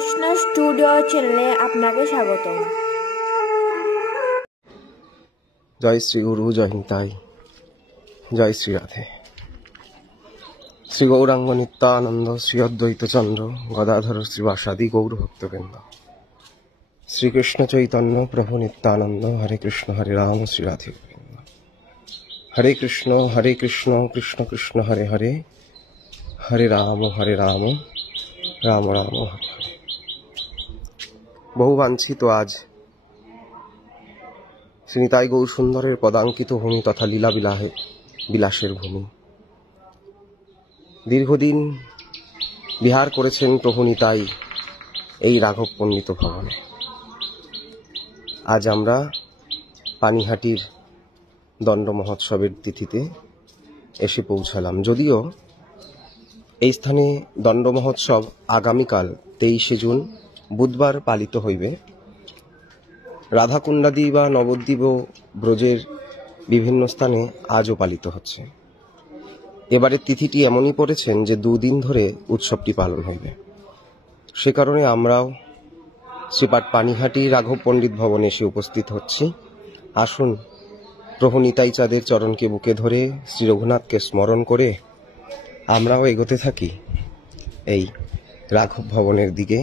Krishna studio চ্যানেলে আপনাকে স্বাগতম। জয় শ্রী গুরু, জয় নিতাই, জয় শ্রী রাধে। শ্রী গৌরাঙ্গ নিত্যানন্দ, শ্রী অদ্বৈত চন্দ্র গদাধর শ্রীবাসাদি গৌর ভক্তবৃন্দ। শ্রীকৃষ্ণ চৈতন্য প্রভু নিত্যানন্দ, হরে কৃষ্ণ হরে রাম, শ্রী রাধে গোবিন্দ। হরে কৃষ্ণ কৃষ্ণ কৃষ্ণ হরে হরে, হরে রাম রাম রাম হরে হরে। বহু বাঞ্ছিত আজ শ্রী নিতাই গৌর সুন্দরের পদাঙ্কিত ভূমি তথা লীলা বিলাসের ভূমি। দীর্ঘদিন বিহার করেছেন প্রভু নিতাই এই রাঘব পণ্ডিত ভবনে। আজ আমরা পানিহাটির দণ্ড মহোৎসবের তিথিতে এসে পৌঁছালাম। যদিও এই স্থানে দণ্ড মহোৎসব আগামীকাল 23শে জুন বুধবার পালিত হইবে। রাধাকুণ্ডাদি বা নবদ্বীপ ব্রজের বিভিন্ন স্থানে আজও পালিত হচ্ছে। এবারের তিথিটি এমনই পড়েছেন যে 2 দিন ধরে উৎসবটি পালন হইবে। সে কারণে আমরাও শ্রীপাঠ পানিহাটি রাঘব পণ্ডিত ভবনে এসে উপস্থিত হচ্ছি। আসুন প্রভু নিতাই চাঁদের চরণকে বুকে ধরে শ্রী রঘুনাথকে স্মরণ করে আমরাও এগোতে থাকি এই রাঘব ভবনের দিকে।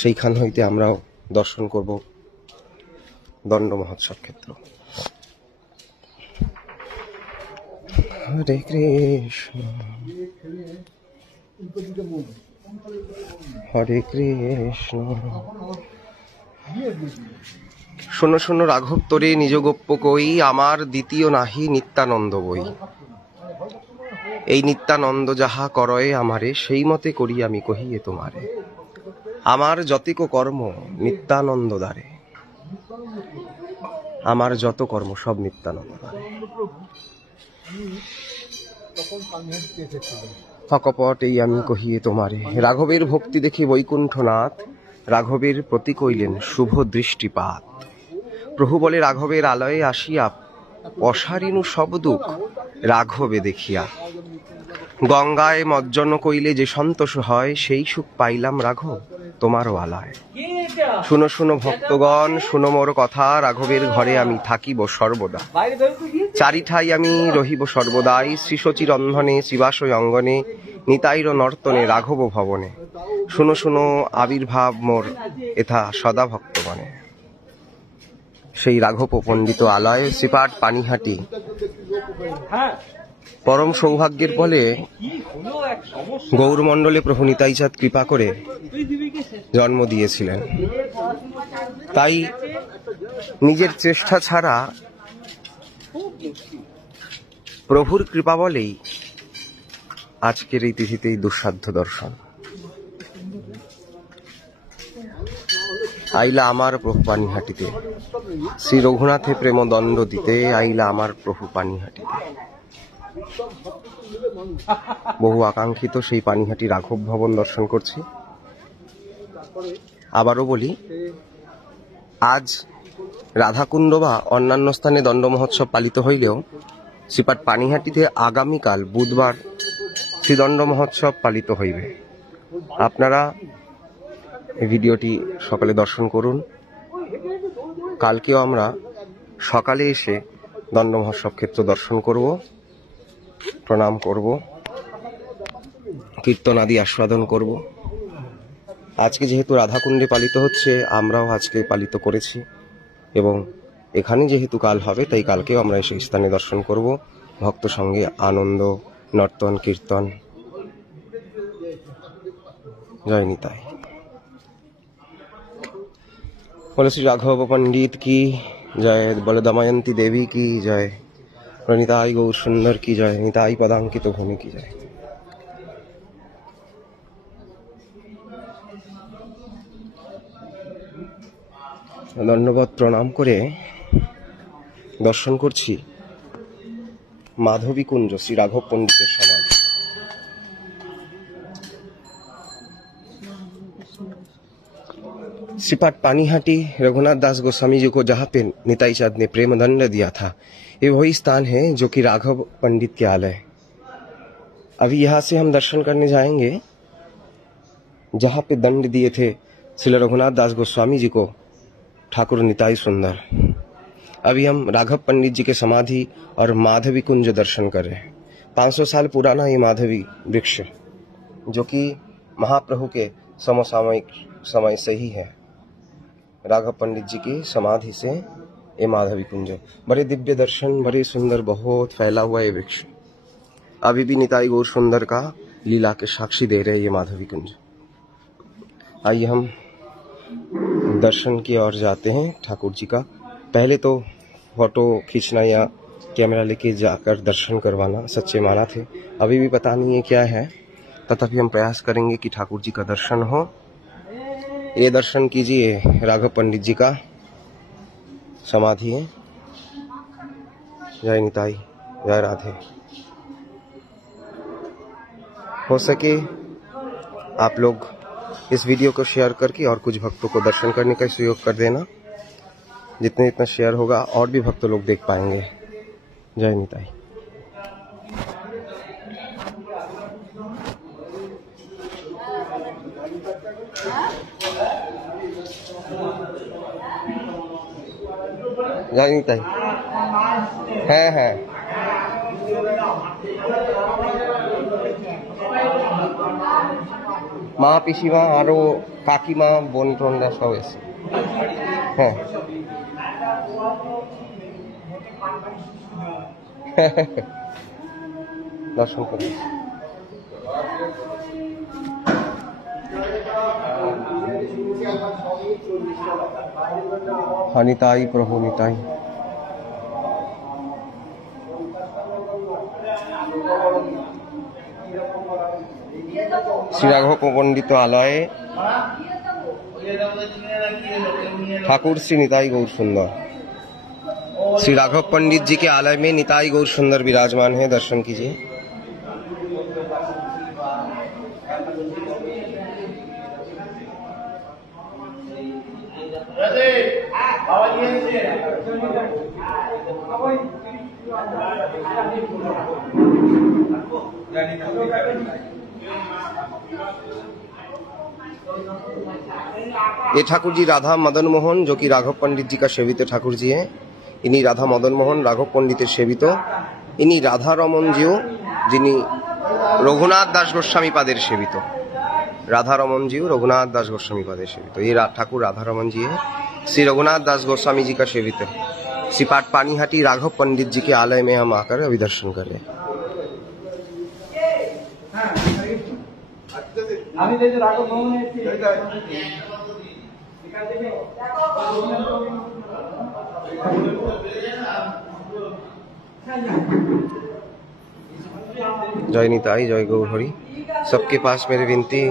সেইখান হইতে আমরাও দর্শন করব দণ্ড মহোৎসব ক্ষেত্র। হরে কৃষ্ণ হরে কৃষ্ণ। শোনো শোনো রাঘব তোরে নিজ গোপ্য কই, আমার দ্বিতীয় নাহি নিত্যানন্দ বই। এই নিত্যানন্দ যাহা করয়ে আমারে, সেই মতে করি আমি কহিয়ে তোমারে। আমার যতিক কর্ম নিত্যানন্দ দ্বারে, আমার যত কর্ম সব নিত্যানন্দ দ্বারে। অকপট এই আমি কহিয়ে তোমারে। রাঘবের ভক্তি দেখি বৈকুণ্ঠনাথ, রাঘবের প্রতি কইলেন শুভ দৃষ্টিপাত। প্রভু বলে রাঘবের আলয়ে আসিয়া, অসারিনু সব দুঃখ রাঘবে দেখিয়া। গঙ্গায় মজ্জন কইলে যে সন্তোষ হয়, সেই সুখ পাইলাম রাঘব তোমারও আলায়। শুনো শুনো ভক্তগণ, শুনো মোর কথা, রাঘবের ঘরে আমি থাকিব সর্বদা। চারিঠাই আমি রহিব সর্বদাই, শ্রীশচী রন্ধনে শ্রীবাসয় অঙ্গনে, নিতাইর নর্তনে রাঘব ভবনে। শুনো শুনো আবির্ভাব মোর এথা সদা ভক্তগণে। সেই রাঘব পণ্ডিত আলয় শ্রীপাঠ পানিহাটি পরম সৌভাগ্যের ফলে গৌরমণ্ডলে প্রভু নিতাই চাঁদ কৃপা করে জন্ম দিয়েছিলেন। তাই নিজের চেষ্টা ছাড়া প্রভুর কৃপা বলেই আজকের এই তিথিতেই দুঃসাধ্য দর্শন। আইলা আমার প্রভু পানিহাটিতে, শ্রী রঘুনাথে প্রেম দণ্ড দিতে, আইলা আমার প্রভু পানিহাটিতে। বহু আকাঙ্ক্ষিত সেই পানিহাটি রাঘব ভবন দর্শন করছি। আবারও বলি, আজ রাধাকুণ্ড বা অন্যান্য স্থানে দণ্ড মহোৎসব পালিত হইলেও শ্রীপাঠ পানিহাটিতে আগামীকাল বুধবার শ্রীদণ্ড মহোৎসব পালিত হইবে। আপনারা এই ভিডিওটি সকালে দর্শন করুন। কালকেও আমরা সকালে এসে দণ্ড মহোৎসব ক্ষেত্র দর্শন করব, প্রণাম করব, কীর্তন আদি আস্বাদন করব। আজকে যেহেতু রাধাকুণ্ডে পালিত হচ্ছে, আমরাও আজকে পালিত করেছি এবং এখানে যেহেতু কাল হবে, তাই কালকেও আমরা সেই স্থানে দর্শন করব। ভক্ত সঙ্গে আনন্দ, নর্তন, কীর্তন। জয় নিতাই। বলে শ্রী রাঘব পণ্ডিত কি জয়, বলে দময়ন্তী দেবী কি জয়, নিতাই গৌর সুন্দর কি জয়, নিতাই পদাঙ্কিত ভূমি কি জয়। ধন্যবাদ প্রণাম করে দর্শন করছি মাধবী কুঞ্জ শ্রী রাঘব পণ্ডিতের সমাজ। श्रीपाठ पानीहाटी रघुनाथ दास गोस्वामी जी को जहाँ पे निताई चाँद ने प्रेम दंड दिया था, ये वही स्थान है जो कि राघव पंडित के आलय। अभी यहाँ से हम दर्शन करने जाएंगे जहाँ पे दंड दिए थे श्री रघुनाथ दास गोस्वामी जी को ठाकुर निताई सुंदर। अभी हम राघव पंडित जी के समाधि और माधवी कुंज दर्शन कर रहे हैं। 500 साल पुराना ये माधवी वृक्ष जो कि महाप्रभु के समसामयिक समय से ही है। राघव पंडित जी की समाधि से ये माधवी कुंज, बड़े दिव्य दर्शन, बड़े सुंदर, बहुत फैला हुआ ये वृक्ष अभी भी निताई गौर सुंदर का लीला के साक्षी दे रहे हैं ये माधवी कुंज। आइए हम दर्शन की ओर जाते हैं ठाकुर जी का। पहले तो फोटो खींचना या कैमरा लेके जाकर दर्शन करवाना सच्चे माना थे, अभी भी पता नहीं है क्या है, तथापि हम प्रयास करेंगे कि ठाकुर जी का दर्शन हो। ये दर्शन कीजिए, राघव पंडित जी का समाधि है। जय निताई, जय राधे। हो सके आप लोग इस वीडियो को शेयर करके और कुछ भक्तों को दर्शन करने का सहयोग कर देना। जितना शेयर होगा और भी भक्त लोग देख पाएंगे। जय निताई। जय निताई। है মা পিসিমা আরো কাকিমা বোন টোনরা সব এসে। হ্যাঁ দর্শন করি। নিতাই প্রভু নিতাই। श्री राघव पंडित आलय ठाकुर श्री निताई गौर सुंदर। श्री राघव पंडित जी के आलय में निताई गौर सुंदर विराजमान है, दर्शन कीजिए। ये ठाकुर जी राधा मदन मोहन जो कि राघव पंडित जी का सेवित ठाकुर जी हैं। इन्हीं राधा मदन मोहन राघव पंडित सेवित, इन्हीं राधा रमन जीओ जिनी रघुनाथ दास गोस्वामी पादेर सेवित। राधा रमन जी रघुनाथ दास गोस्वामी पादेर सेवित। ये ठाकुर राधा रमन जी है, श्री रघुनाथ दास गोस्वामी जी का सेवित है। सिपाट पानीहाटी राघव पंडित जी के आलय में हम आकर अभी दर्शन कर रहे हैं। जय निताई, जय गौर हरि। सबके पास मेरी विनती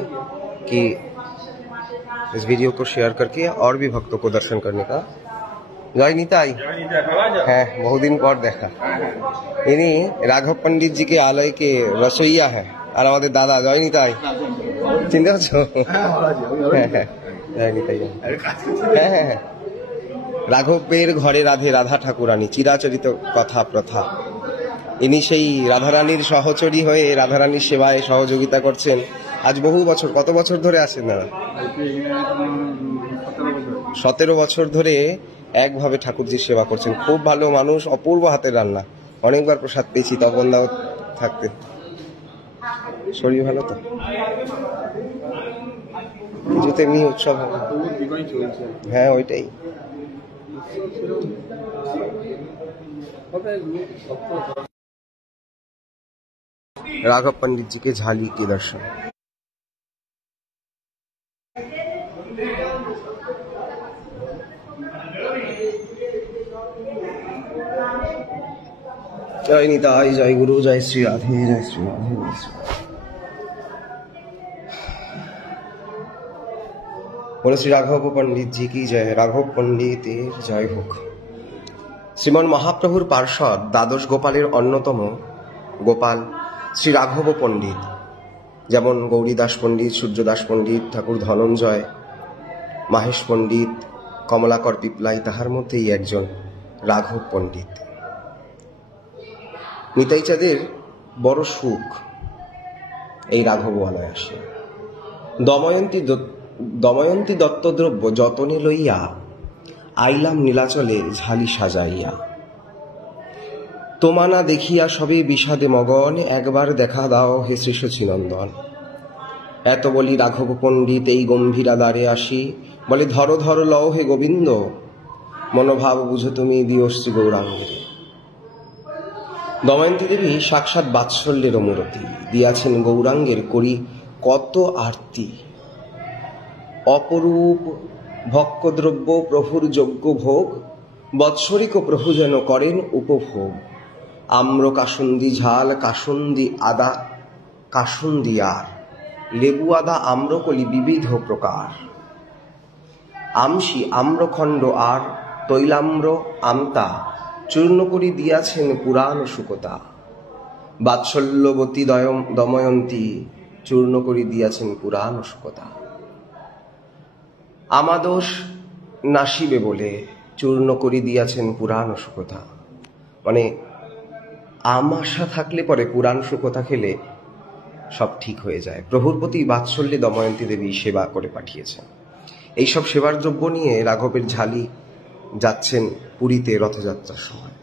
कि इस वीडियो को शेयर करके और भी भक्तों को दर्शन करने का। जय निताई है, बहुत दिन पर देखा। इन्हीं राघव पंडित जी के आलय के रसोईया है और हमारे दादा। जय निताई, चिंता जय निताई। राघवेर घरे राधे राधा ठाकुरानी चिराचरित कथा प्रथा। इन्हीं সেই রাধারানীর সহচরী হয়ে রাধারানীর সেবায় সহযোগিতা করছেন আজ বহু বছর। কত বছর ধরে আছেন দাদা? 17 বছর ধরে একভাবে ঠাকুরজির সেবা করছেন। খুব ভালো মানুষ, অপূর্ব হাতের রান্না। অনেকবার প্রসাদ পেয়েছি, তখন দাও থাকতে। শরীর ভালো তো? কিছু তেমনি উৎসব হবে। হ্যাঁ ওইটাই। राघव पंडित जी के झाली के दर्शन। जय निताई, जय गुरु, जय श्री राधे, जय श्री राधे, जय श्री राधे। बोले श्री राघव पंडित जी की जय। राघव पंडित जय होक। শ্রীমন মহাপ্রভুর পার্ষদ দ্বাদশ গোপালের অন্যতম গোপাল শ্রী রাঘব পণ্ডিত। যেমন গৌরীদাস পণ্ডিত, সূর্যদাস পণ্ডিত, ঠাকুর ধনঞ্জয়, মাহেশ পণ্ডিত, কমলাকর পিপলাই, তাহার মধ্যেই একজন রাঘব পণ্ডিত। নিতাইচাঁদের বড় সুখ এই রাঘব আলয় আসে। দময়ন্তী দময়ন্তী দত্তদ্রব্য যতনে লইয়া আইলাম নীলাচলে ঝালি সাজাইয়া। তোমানা দেখিয়া সবে বিষাদে মগন, একবার দেখা দাও হে শ্রী শচীনন্দন। এত বলি রাঘব পণ্ডিত এই গম্ভীরা দ্বারে আসি, বলে ধরো ধরো লও হে গোবিন্দ, মনোভাব বুঝো তুমি দিও শ্রী গৌরাঙ্গের। দময়ন্তী দেবী সাক্ষাৎ বাৎসল্যের মূরতি, দিয়াছেন গৌরাঙ্গের করি কত আরতি। অপরূপ ভক্ষদ্রব্য প্রভুর যোগ্য ভোগ, বৎসরিক প্রভু যেন করেন উপভোগ। আম্র কাসুন্দি ঝাল, কাসুন্দি আদা কাসুন্দি আর, লেবু আদা আম্রকলি বিবিধ প্রকার। আমসি আম্রখণ্ড আর তৈলাম্র আমতা, চূর্ণ করি দিয়াছেন পুরাণ শুকতা। বাৎসল্যবতী দময়ন্তী, চূর্ণ করি দিয়াছেন পুরাণ শুকতা। আমাদোষ নাসিবে বলে, চূর্ণ করি দিয়াছেন পুরাণ শুকতা। মানে আমাশা থাকলে পরে পুরাণ শুকতা খেলে সব ঠিক হয়ে যায়। প্রভুর প্রতি বাৎসল্যে দময়ন্তী দেবী সেবা করে পাঠিয়েছেন। এইসব সেবার দ্রব্য নিয়ে রাঘবের ঝালি যাচ্ছেন পুরীতে রথযাত্রার সময়।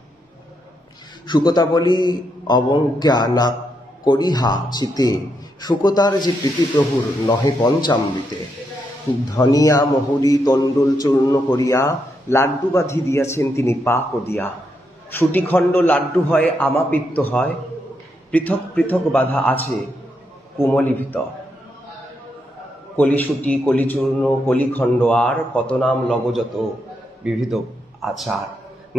শুকতা বলি অবজ্ঞা না করিহা চিতে, শুকতার যে প্রীতি প্রভুর নহে পঞ্চামৃতে। ধনিয়া মহুরি তণ্ডুল চূর্ণ করিয়া, লাড্ডু বাঁধি দিয়াছেন তিনি পাক দিয়া। সুটিখণ্ড লাড্ডু হয় আমাপিত্ত হয়, পৃথক পৃথক বাধা আছে কুমলি ভিতর। কলিশুটি কলিচূর্ণ কলিখণ্ড আর, কত নাম লবযত বিবিধ আচার।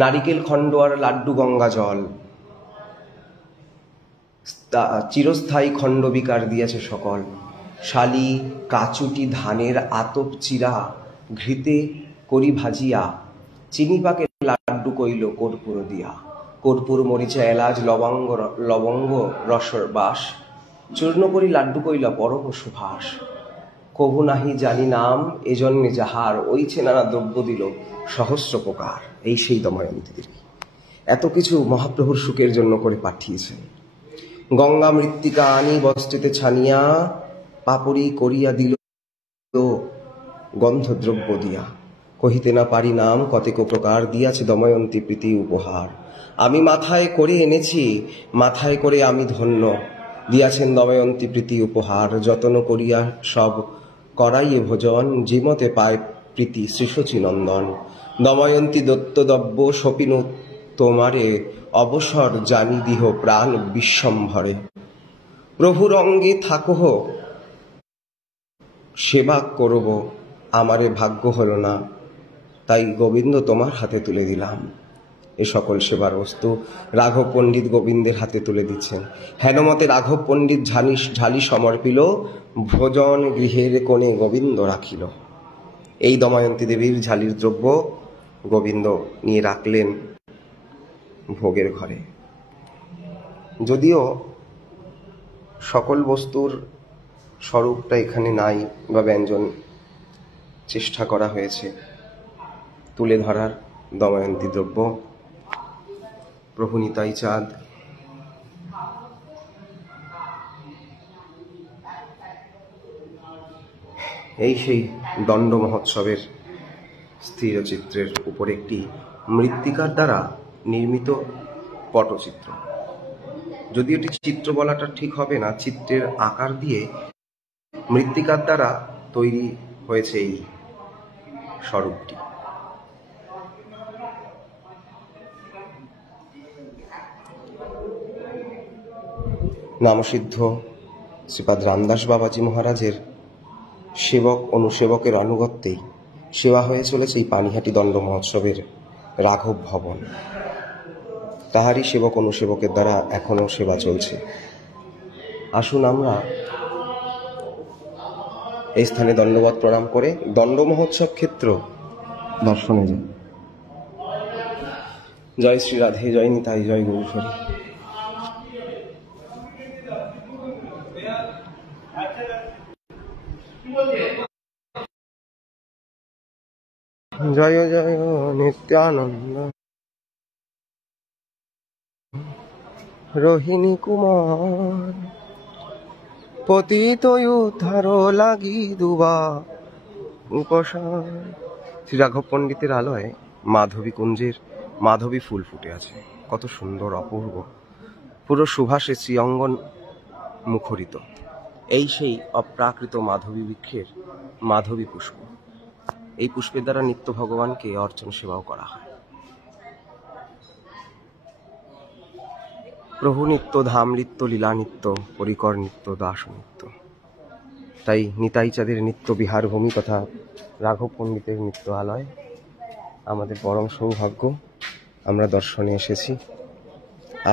নারিকেল খণ্ড আর লাড্ডু গঙ্গা জল, চিরস্থায়ী খণ্ড বিকার দিয়াছে সকল। শালি কাচুটি ধানের আতপ চিরা, ঘৃতে করি ভাজিয়া, চিনি পাকে লাড্ডু কইল কর্পূর দিয়া। কর্পূর মরিচা এলাচ লবঙ্গ রসর বাস, চূর্ণ করি লাড্ডু কইলা পরম সুভাষ। কভু নাহি জানি নাম এজন্যে যাহার, ওইছে নানা দ্রব্য দিল সহস্র প্রকার। এই সেই দময়ন্তী দেবী এত কিছু মহাপ্রভুর সুখের জন্য করে পাঠিয়েছেন। গঙ্গা মৃত্তিকা আনি বস্ত্রেতে ছানিয়া, পাপড়ি করিয়া দিল গন্ধদ্রব্য দিয়া। কহিতে না পারি নাম কতেক প্রকার, দিয়াছে দময়ন্তী প্রীতি উপহার। আমি মাথায় করে এনেছি, মাথায় করে আমি ধন্য, দিয়াছেন দময়ন্তী প্রীতি উপহার। যতন করিয়া সব করাইয়ে ভোজন, জিমতে পায় প্রীতি শ্রী শচীনন্দন। দময়ন্তী দত্তদ্রব্য সপিনু তোমারে, অবসর জানি দিহ প্রাণ বিশ্বম্ভরে। প্রভুর অঙ্গে থাকহ সেবা করব, আমারে ভাগ্য হল না, তাই গোবিন্দ তোমার হাতে তুলে দিলাম। এ সকল সেবার বস্তু রাঘব পণ্ডিত গোবিন্দের হাতে তুলে দিচ্ছেন। হেনমতে রাঘব পণ্ডিত ঝালি সমর্পিল, ভোজন গৃহের কোণে গোবিন্দ রাখিল। এই দময়ন্তী দেবীর ঝালির দ্রব্য গোবিন্দ নিয়ে রাখলেন ভোগের ঘরে। যদিও সকল বস্তুর স্বরূপটা এখানে নাই বা ব্যঞ্জন চেষ্টা করা হয়েছে তুলে ধরার, দময়ন্তী দ্রব্য প্রভু নিতাই চাঁদ এই সেই দণ্ড মহোৎসবের স্থিরচিত্রের উপর একটি মৃত্তিকার দ্বারা নির্মিত পটচিত্র। যদি এটি চিত্র বলাটা ঠিক হবে না, চিত্রের আকার দিয়ে মৃত্তিকার দ্বারা তৈরি হয়েছে এই স্বরূপটি। নামসিদ্ধ শ্রীপাদ রামদাস বাবাজি মহারাজের সেবক অনুসেবকের আনুগত্যেই সেবা হয়ে চলেছে এই পানিহাটি দণ্ড মহোৎসবের রাঘব ভবন। তাহারই সেবক অনুসেবকের দ্বারা এখনো সেবা চলছে। আসুন আমরা এই স্থানে দণ্ডবত প্রণাম করে দণ্ড মহোৎসব ক্ষেত্র দর্শনে যাই। জয় শ্রী রাধে, জয় নিতাই, জয় গৌরী। জয় জয় নিত্যানন্দ রোহিণী কুমার, পতিত উদ্ধার লাগি দুবা, শ্রী রাঘব পণ্ডিতের আলোয় মাধবী কুঞ্জের মাধবী ফুল ফুটে আছে, কত সুন্দর অপূর্ব, পুরো সুভাষে শ্রী অঙ্গন মুখরিত। এই সেই অপ্রাকৃত মাধবী বৃক্ষের মাধবী পুষ্প। এই পুষ্পের দ্বারা নিত্য ভগবানকে অর্চন সেবাও করা হয়। প্রভু নিত্য, ধাম নিত্য, লীলা নিত্য, পরিকর নিত্য, দাস নিত্য। তাই নিতাই চাঁদের নিত্য বিহার ভূমি তথা রাঘব পণ্ডিতের নিত্য আলয় আমাদের পরম সৌভাগ্য। আমরা দর্শনে এসেছি,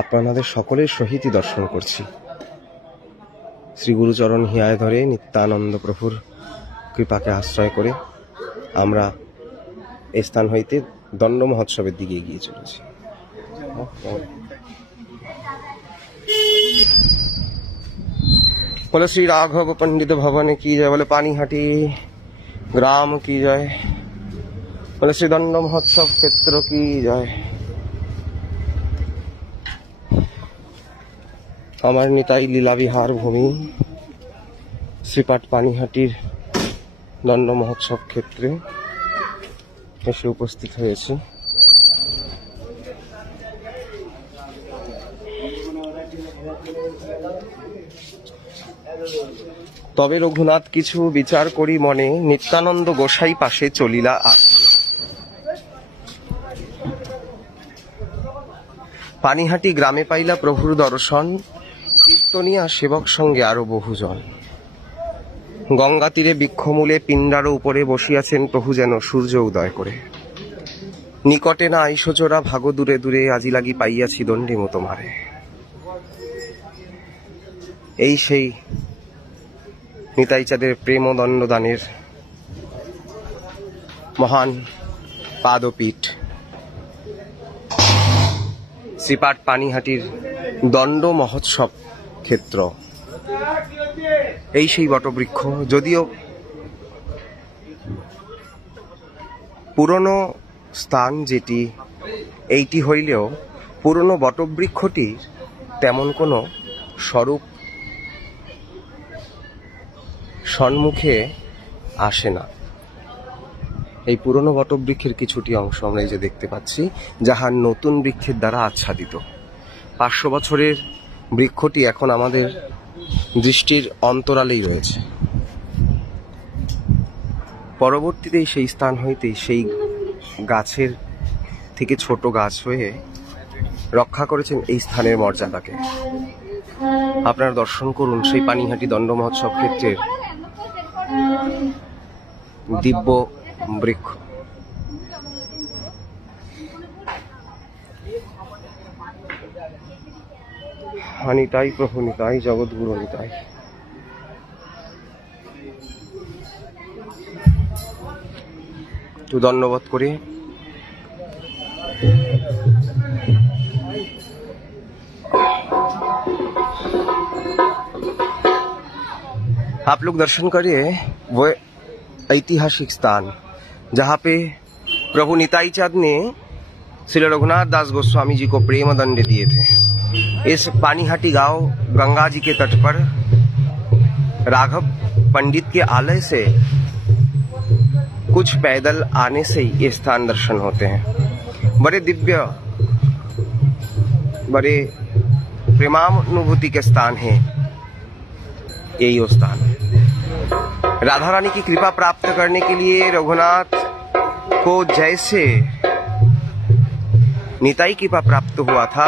আপনাদের সকলের সহিতই দর্শন করছি। শ্রী গুরুচরণ হিয়ায় ধরে নিত্যানন্দ প্রভুর কৃপাকে আশ্রয় করে আমরা এই স্থান হইতে দণ্ড মহোৎসবের দিকে এগিয়ে চলেছি। বলে শ্রী রাঘব पंडित भवन की जय, बोले पानीहाटी ग्राम की जय, बोले श्री दंड महोत्सव क्षेत्र की जय। আমার নিতাই লীলা বিহার ভূমি শ্রীপাঠ পানিহাটির দণ্ড মহোৎসব ক্ষেত্রে এসে উপস্থিত হয়েছে। তবে রঘুনাথ কিছু বিচার করি মনে, নিত্যানন্দ গোসাই পাশে চলিলা আসিল। পানিহাটি গ্রামে পাইলা প্রভুর দর্শন, কীর্তনিয়া সেবক সঙ্গে আরো বহুজন। গঙ্গা তীরে বৃক্ষমূলে পিণ্ডার উপরে বসিয়াছেন প্রভু যেন সূর্য উদয় করে। নিকটে না আইসচোরা ভাগো দূরে দূরে, আজি লাগি পাইয়াছি দণ্ডে মতো মারে। এই সেই নিতাই চাঁদের প্রেম দণ্ডদানের মহান পাদপীঠ শ্রীপাঠ পানিহাটির দণ্ড মহোৎসব ক্ষেত্র। এই সেই বটবৃক্ষ, যদিও পুরনো স্থান যেটি এইটি হইলেও পুরনো বটবৃক্ষটির তেমন কোনো স্বরূপ সম্মুখে আসে না। এই পুরনো বটবৃক্ষের কিছুটি অংশ আমরা এই যে দেখতে পাচ্ছি, যাহা নতুন বৃক্ষের দ্বারা আচ্ছাদিত। 500 বছরের বৃক্ষটি এখন আমাদের দৃষ্টির অন্তরালেই রয়েছে। পরবর্তীতে সেই স্থান হইতে সেই গাছের থেকে ছোট গাছ হয়ে রক্ষা করেছেন এই স্থানের মর্যাদাকে। আপনারা দর্শন করুন সেই পানিহাটি দণ্ড মহোৎসব ক্ষেত্রের দিব্য বৃক্ষ। নিতাই প্রভু নিতাই, জগৎগুরু নিতাই। একটু ধন্যবাদ করে आप लोग दर्शन करिए वो ऐतिहासिक स्थान जहाँ पे प्रभु निताई चाँद ने श्री रघुनाथ दास गोस्वामी जी को प्रेम दंड दिए थे। इस पानीहाटी गांव गंगा जी के तट पर राघव पंडित के आलय से कुछ पैदल आने से ही ये स्थान दर्शन होते हैं। बड़े दिव्य, बड़े प्रेमानुभूति के स्थान है यही वो स्थान। राधा रानी की कृपा प्राप्त करने के लिए रघुनाथ को जैसे निताई कृपा प्राप्त हुआ था,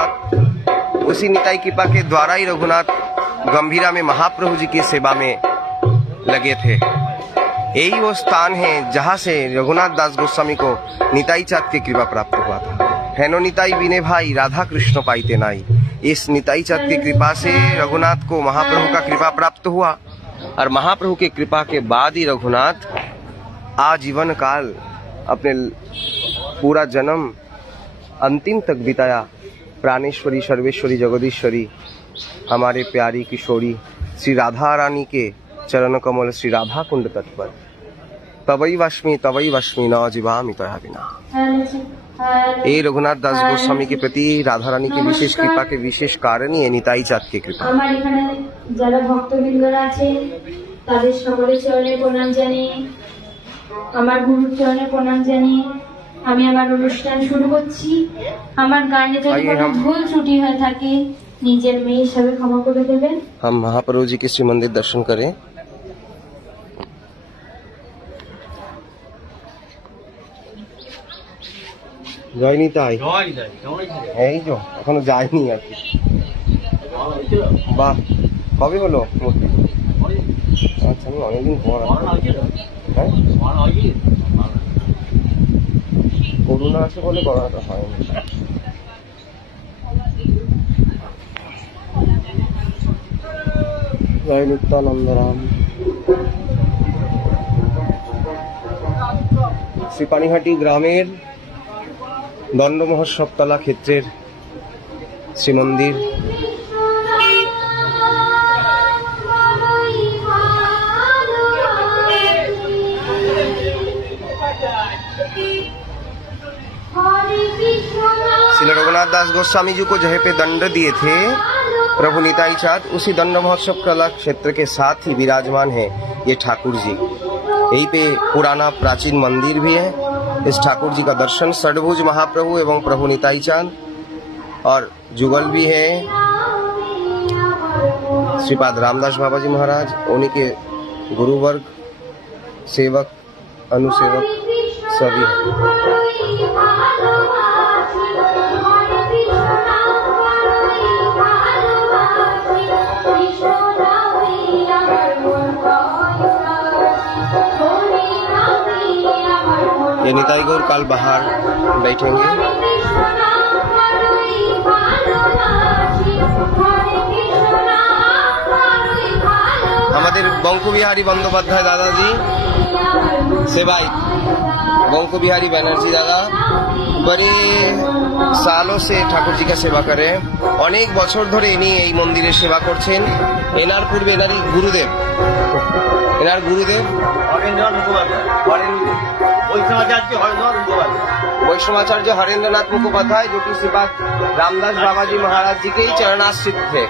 उसी निताई कृपा के द्वारा ही रघुनाथ गंभीरा में महाप्रभु जी की सेवा में लगे थे। यही वो स्थान है जहाँ से रघुनाथ दास गोस्वामी को निताई चाँद की कृपा प्राप्त हुआ था। हेनो निताई बिने भाई, राधा कृष्ण पाइते नाई। इस निताई चाँद की कृपा से रघुनाथ को महाप्रभु का कृपा प्राप्त हुआ, और महाप्रभु के कृपा के बाद ही रघुनाथ आजीवन काल अपने पूरा जन्म अंतिम तक बिताया। प्राणेश्वरी, सर्वेश्वरी, जगदीश्वरी, हमारे प्यारी किशोरी श्री राधा रानी के चरण कमल श्री राधा कुंड तट पर तवई वश्मी न जीवामि तया बिना। ये रघुनाथ दास गोस्वामी के प्रति राधा रानी की विशेष कृपा के विशेष कारण ही निताई चाँद की कृपा। আমার এখানে যারা ভক্তবৃন্দরা আছে তাদের সকলের চরণে প্রণাম জানিয়ে আমার গুরুর চরণে প্রণাম জানিয়ে আমি আমার অনুষ্ঠান শুরু করছি। আমার গানে যদি কোনো ভুল ত্রুটি হয়ে থাকে নিজের মেয়ে হিসাবে ক্ষমা করে দেবেন। हम महाप्रभु जी के श्री मंदिर दर्शन करें। যায়নি তাই এই তো এখনো যায়নি আর কি। বাহ, কবে হলো মূর্তি? আচ্ছা, আমি অনেকদিন পর। হ্যাঁ, করোনা আছে বলে করাটা হয়নি। জয় নিত্যানন্দ রাম। শ্রী পানিহাটি গ্রামের দণ্ড মহোৎসবতলা ক্ষেত্রের শ্রীমন্দির। श्री रघुनाथ दास गोस्वामी जी को जहाँ पे दंड दिए थे प्रभु निताई चाँद, उसी दंड महोत्सव कला क्षेत्र के साथ ही विराजमान है ये ठाकुर जी। यहीं पे पुराना प्राचीन मंदिर भी है। इस ठाकुर जी का दर्शन षडभुज महाप्रभु एवं प्रभु निताई चाँद और जुगल भी है श्रीपाद रामदास बाबा जी महाराज, उन्हीं के गुरुवर्ग, सेवक, अनुसेवक सभी है। ये निताई गौर काल बाहर बैठेंगे। हमारे बंकु बिहारी बंदोपाध्याय दादाजी सेवाई, बंकु बिहारी बैनर्जी दादा बड़े सालों से ठाकुर जी का सेवा करे। अनेक बछर धरे इनी এই মন্দিরে সেবা করছেন। এনার পূর্বে এনারই গুরুদেব, এনার গুরুদেব वैष्णवाचार्य हरेंद्रनाथ मुखोपाध्याय, जो कि श्रीपाद रामदास बाबा जी महाराज जी के ही चरणाश्रित थे।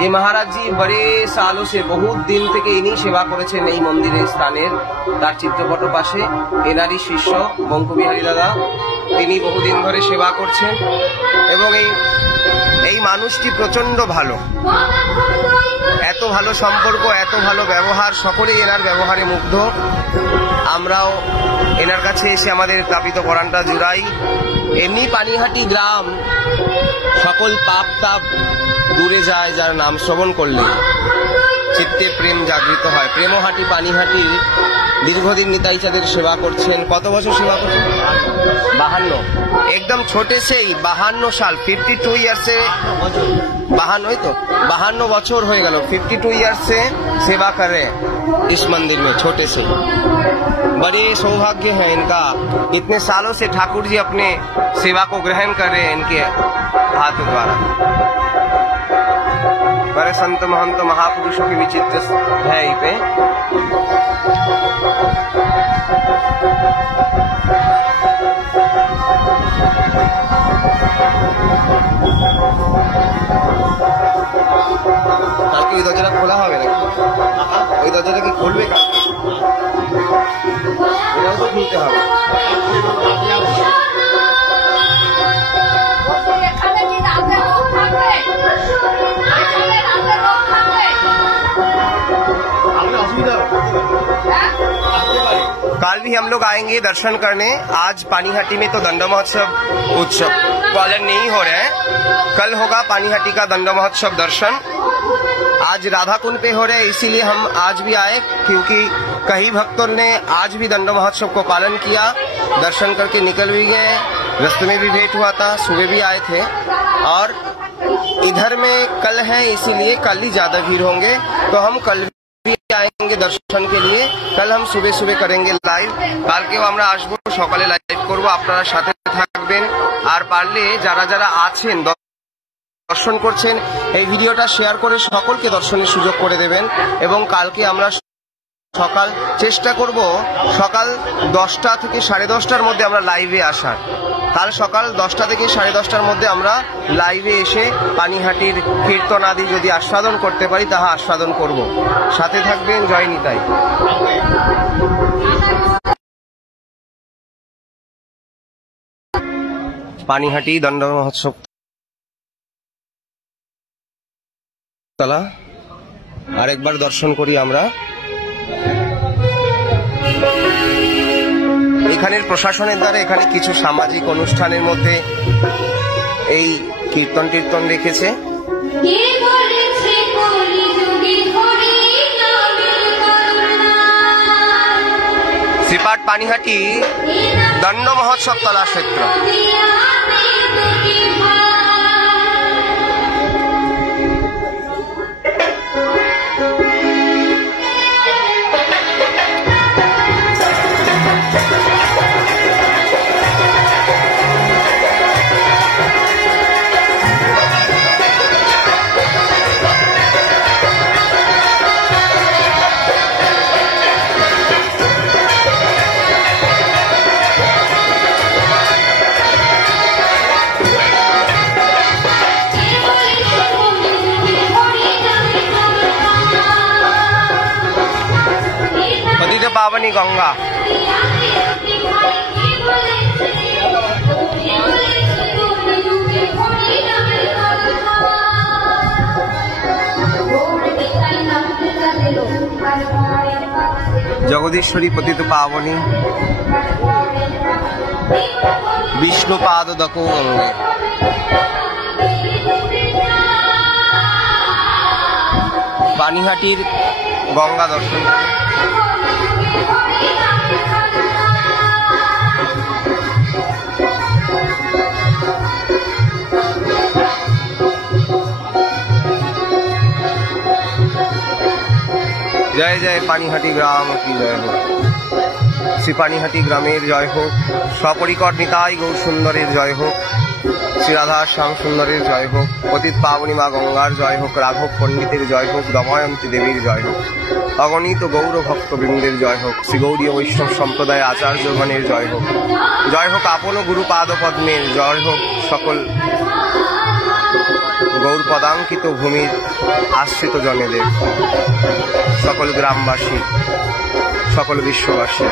ये महाराज जी बड़े सालों से बहुत दिन থেকে ইনি সেবা করেছেন এই মন্দিরের স্থানের। তার চিত্রপট পাশে এনারই শিষ্য বঙ্কু বিহারী দাদা, তিনি বহুদিন ধরে সেবা করছেন এবং এই মানুষটি প্রচন্ড ভালো, এত ভালো সম্পর্ক, এত ভালো ব্যবহার, সকলেই এনার ব্যবহারে মুগ্ধ। আমরাও এনার কাছে এসে আমাদের তাপিত পরাণটা জুড়াই। এমনি পানিহাটি গ্রাম সকল পাপ তাপ দূরে যায় যার নাম শ্রবণ করলে, চিত্তে প্রেম জাগৃত হয়। প্রেমহাটি পানিহাটি দীর্ঘদিন নিতাই চাঁদের সেবা করছেন। কত বছর সেবা করছেন? 52। एकदम छोटे से ही 52 साल, 52 ईयर्स से 52 तो 52 बछर हो गए, 52 ईयर्स से सेवा कर रहे हैं इस मंदिर में छोटे से। बड़े सौभाग्य है इनका, इतने सालों से ठाकुर जी अपने सेवा को ग्रहण कर रहे हैं इनके हाथों द्वारा। बड़े संत महंत महापुरुषों की विचित्र है यहीं पे। কালকে ওই দরজাটা খোলা হবে নাকি? ওই দরজাটা কি খুলবে কালকে? এটাও তো খুলতে হবে। कल भी हम लोग आएंगे दर्शन करने। आज पानीहाटी में तो दंड महोत्सव उत्सव पालन नहीं हो रहा है, कल होगा पानीहाटी का दंड महोत्सव दर्शन। आज राधा कुंड पे हो रहे हैं, इसीलिए हम आज भी आए, क्योंकि कई भक्तों ने आज भी दंड महोत्सव को पालन किया, दर्शन करके निकल भी गए। रास्ते में भी भेंट हुआ था, सुबह भी आए थे और इधर में कल है, इसीलिए कल ही ज्यादा भीड़ होंगे। तो हम कल भी आएंगे दर्शन के लिए। कल हम सुबह सुबह करेंगे लाइव, কালকেও আমরা আসবো, সকালে লাইভ করব, আপনারা সাথে থাকবেন। আর পারলে যারা যারা আছেন দর্শন করছেন এই ভিডিওটা শেয়ার করে সকলকে দর্শনের সুযোগ করে দেবেন এবং কালকে আমরা সকাল চেষ্টা করব সকাল 10টা থেকে 10:30টার মধ্যে আমরা লাইভে আসার। কাল সকাল 10টা থেকে 10:30টার মধ্যে আমরা লাইভে এসে পানিহাটির কীর্তন আদি যদি আস্বাদন করতে পারি তাহা আস্বাদন করব। সাথে থাকবেন। জয় নিতাই। পানিহাটি দণ্ড মহোৎসব তলা আরেকবার দর্শন করি আমরা। এখানের প্রশাসনের দ্বারা এখানে কিছু সামাজিক অনুষ্ঠানের মধ্যে এই কীর্তন টির্তন রেখেছে। শ্রীপাঠ পানিহাটি দণ্ড মহোৎসব তলা ক্ষেত্র। পাবনী গঙ্গা। জগদীশ্বরী পতিত পাবনী বিষ্ণু পাদ দকো গঙ্গে। পানিহাটির গঙ্গা দর্শন। জয় জয় পানিহাটি গ্রাম কি জয় হোক। শ্রী পানিহাটি গ্রামের জয় হোক। সপরিকর নিতাই গৌর সুন্দরের জয় হোক। শ্রী রাধা শ্যাম সুন্দরের জয় হোক। পতিত পাবনী মা গঙ্গার জয় হোক। রাঘব পণ্ডিতের জয় হোক। দময়ন্তী দেবীর জয় হোক। অগণিত গৌর ভক্তবৃন্দের জয় হোক। শ্রী গৌরীয় বৈষ্ণব সম্প্রদায় আচার্যগণের জয় হোক। জয় হোক আপন গুরু পাদ পদ্মের জয় হোক। সকল গৌর পদাঙ্কিত ভূমির আশ্রিত জনেদের, সকল গ্রামবাসী, সকল বিশ্ববাসী।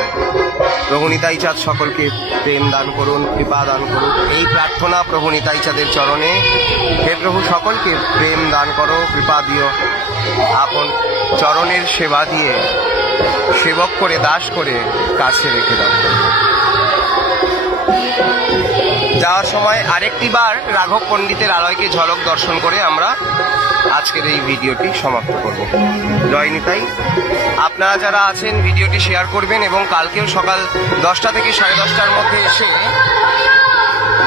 প্রভু নিতাই চাঁদ সকলকে প্রেম দান করুন, কৃপা দান করুন। এই প্রার্থনা প্রভু নিতাই চাঁদের চরণে। হে প্রভু, সকলকে প্রেম দান করো, কৃপা দিও। আপন চরণের সেবা দিয়ে সেবক করে দাস করে কাছে রেখে দাও। যাওয়ার সময় আরেকটি বার রাঘব পণ্ডিতের আলয়কে ঝলক দর্শন করে আমরা আজকের এই ভিডিওটি সমাপ্ত করব। জয় নিতাই। আপনারা যারা আছেন ভিডিওটি শেয়ার করবেন এবং কালকেও সকাল 10টা থেকে 10:30টার মধ্যে এসে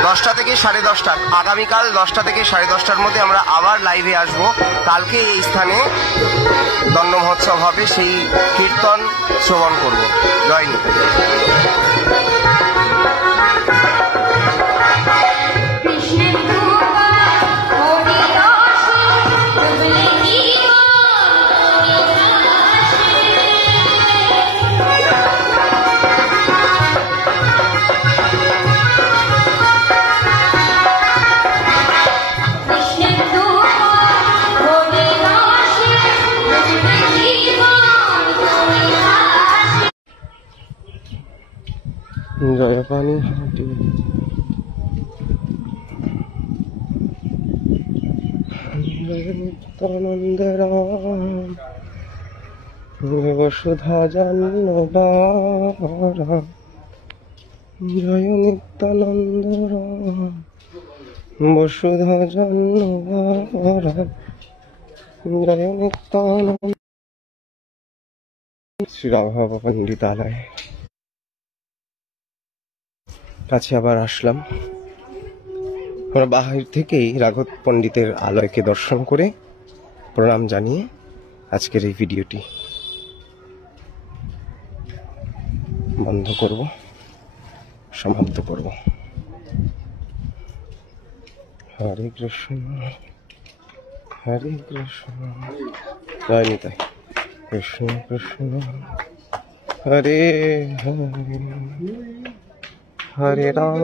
10টা থেকে 10:30, আগামীকাল 10টা থেকে 10:30টার মধ্যে আমরা আবার লাইভে আসব। কালকে এই স্থানে দণ্ড মহোৎসব হবে, সেই কীর্তন শ্রবণ করব। জয় নিতাই। জয় পানিহাটি। নিত্যানন্দ রাম বসুধা জান্নবারা। জয় নিত্যানন্দ রাম বসুধা জান্নবারা। জয় নিত্যানন্দ। শ্রী রাঘব পণ্ডিতালয় কাছে আবার আসলাম। আমরা বাহির থেকেই রাঘব পণ্ডিতের আলয়কে দর্শন করে প্রণাম জানিয়ে আজকের এই ভিডিওটি বন্ধ করব, সমাপ্ত করব। হরে কৃষ্ণ হরে কৃষ্ণ। জয় নিতাই। कृष्ण कृष्ण हरे हरे हरे राम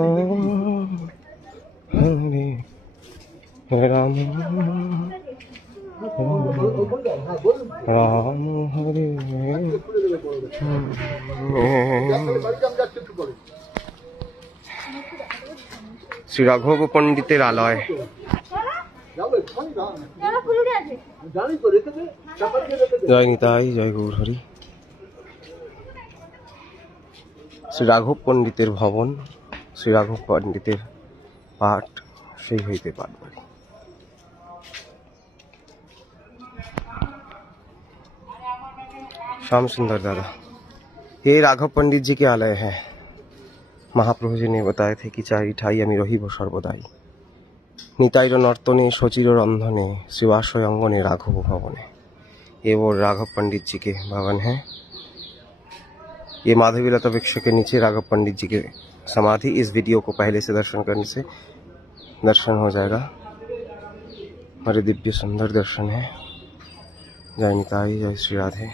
राम हरे শ্রী রাঘব পণ্ডিতের আলয়। জয় নিতাই, জয় গৌর হরি। শ্রী রাঘব পণ্ডিতের ভবন, শ্রী রাঘব পণ্ডিতের পাঠ সেই হইতে পাঠ করি। श्याम सुंदर दादा, ये राघव पंडित जी के आलय है। महाप्रभु जी ने बताए थे कि चारि ठाई आमी रहिब सर्वदाई। निताईर नर्तने शचीर रंधने शिवाशय अंगने राघव भवने। ये वो राघव पंडित जी के भवन है। ये माधवी लता वृक्ष के नीचे राघव पंडित जी के समाधि। इस वीडियो को पहले से दर्शन करने से दर्शन हो जाएगा। हमारे दिव्य सुंदर दर्शन है। जय निताई, जय श्री राधे,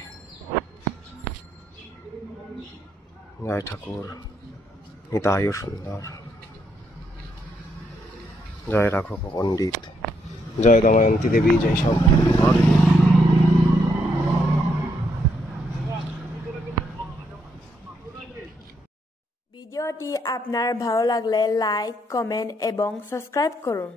जय ठाकुर निताई सुंदर, जय राघव पंडित, जय दमयंती देवी, जय शांति देवी। ভিডিওটি আপনার ভালো লাগলে লাইক, কমেন্ট এবং সাবস্ক্রাইব করুন।